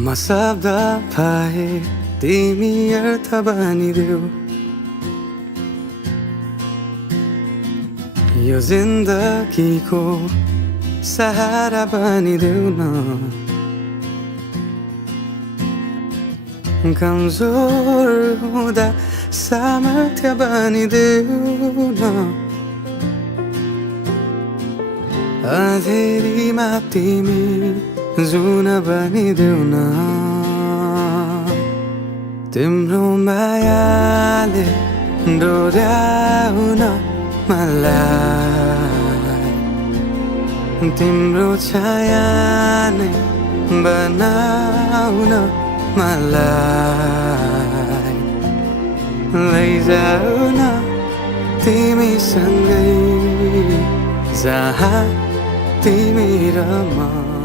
म शब्द पाए तिमी अर्थ बनिदेऊ यो जिन्दगीको सहारा बनिदेऊ न कमजोर हुँदा सामर्थ्य बनिदेऊ न अँधेरीमा तिमी जुन बनिदेऊ न तिम्रो मायाले डोर्याउन मलाई तिम्रो छाया नै बनाउन मलाई लैजाऊ न तिमीसँगै जहाँ तिमी र म